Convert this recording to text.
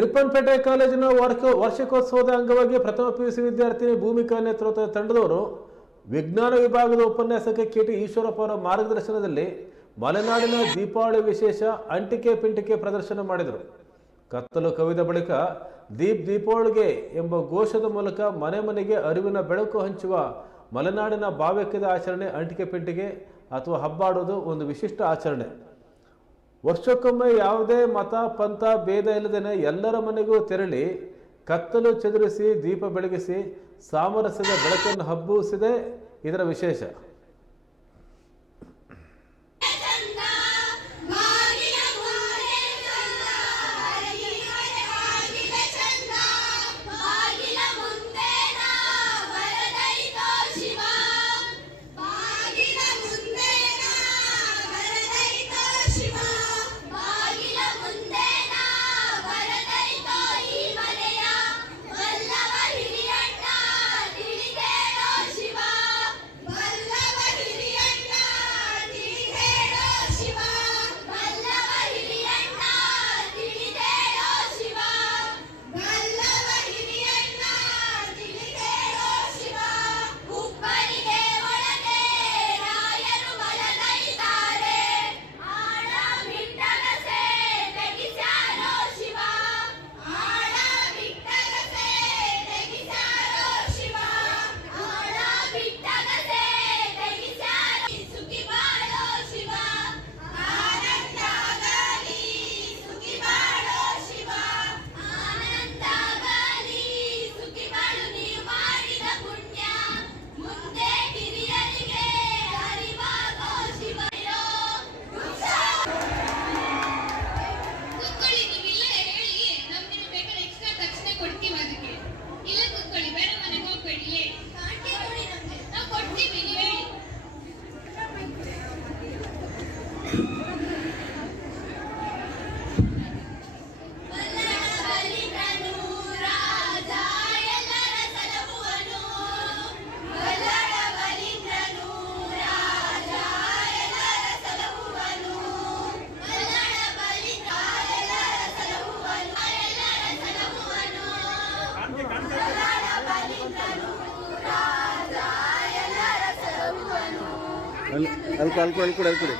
ರಿಪ್ಪನ್ಪೇಟೆ ಕಾಲೇಜಿನ ವಾರ್ಷ ವಾರ್ಷಿಕೋತ್ಸವದ ಅಂಗವಾಗಿ ಪ್ರಥಮ ಪಿಯುಸಿ ವಿದ್ಯಾರ್ಥಿನಿ ಭೂಮಿಕಾ ನೇತೃತ್ವದ ತಂಡದವರು ವಿಜ್ಞಾನ ವಿಭಾಗದ ಉಪನ್ಯಾಸಕ ಕೆ ಟಿ ಈಶ್ವರಪ್ಪ ಅವರ ಮಾರ್ಗದರ್ಶನದಲ್ಲಿ ಮಲೆನಾಡಿನ ದೀಪಾವಳಿ ವಿಶೇಷ ಅಂಟಿಕೆ ಪಿಂಟಿಕೆ ಪ್ರದರ್ಶನ ಮಾಡಿದರು. ಕತ್ತಲು ಕವಿದ ಬಳಿಕ ದೀಪ್ ದೀಪಾವಳಿಗೆ ಎಂಬ ಘೋಷದ ಮೂಲಕ ಮನೆ ಮನೆಗೆ ಅರಿವಿನ ಬೆಳಕು ಹಂಚುವ ಮಲೆನಾಡಿನ ಭಾವ್ಯಕ್ಕದ ಆಚರಣೆ ಅಂಟಿಕೆ ಪಿಂಟಿಗೆ ಅಥವಾ ಹಬ್ಬಾಡುವುದು ಒಂದು ವಿಶಿಷ್ಟ ಆಚರಣೆ. ವರ್ಷಕ್ಕೊಮ್ಮೆ ಯಾವುದೇ ಮತ, ಪಂಥ, ಭೇದ ಇಲ್ಲದೇನೆ ಎಲ್ಲರ ಮನೆಗೂ ತೆರಳಿ ಕತ್ತಲು ಚದುರಿಸಿ, ದೀಪ ಬೆಳಗಿಸಿ, ಸಾಮರಸ್ಯದ ಬೆಳಕನ್ನು ಹಬ್ಬಿಸಿದೆ ಇದರ ವಿಶೇಷ. ಅಲ್ಕು ಅಲ್ಕು ಅಲ್ಕೊಡಿ ಅಲ್ಕೊಡಿ